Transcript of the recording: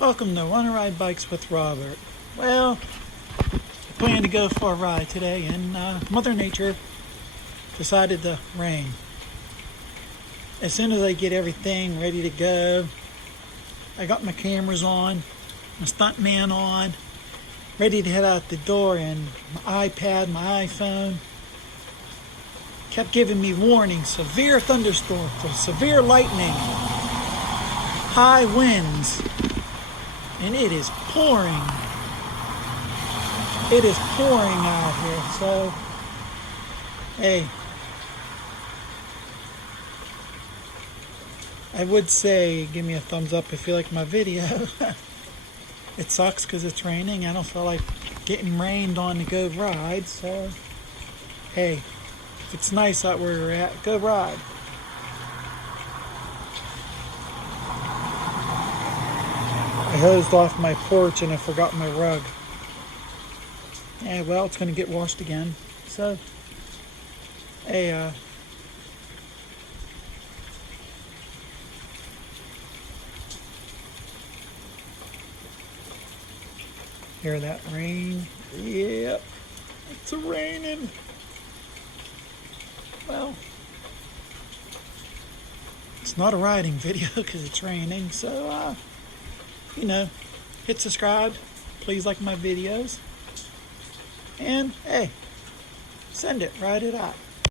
Welcome to Wanna Ride Bikes with Robert. Well, I plan to go for a ride today, and Mother Nature decided to rain. As soon as I get everything ready to go, I got my cameras on, my stuntman on, ready to head out the door, and my iPad, my iPhone kept giving me warnings: severe thunderstorms, severe lightning, high winds. And it is pouring. It is pouring out here. So, hey, I would say give me a thumbs up if you like my video. It sucks because it's raining. I don't feel like getting rained on to go ride. So, hey, if it's nice out where you're at, go ride. I hosed off my porch and I forgot my rug. Yeah, well, it's going to get washed again. So, hey, hear that rain? Yep, it's raining. Well, it's not a riding video because it's raining. So, hit subscribe, please like my videos, and hey, send it, write it out.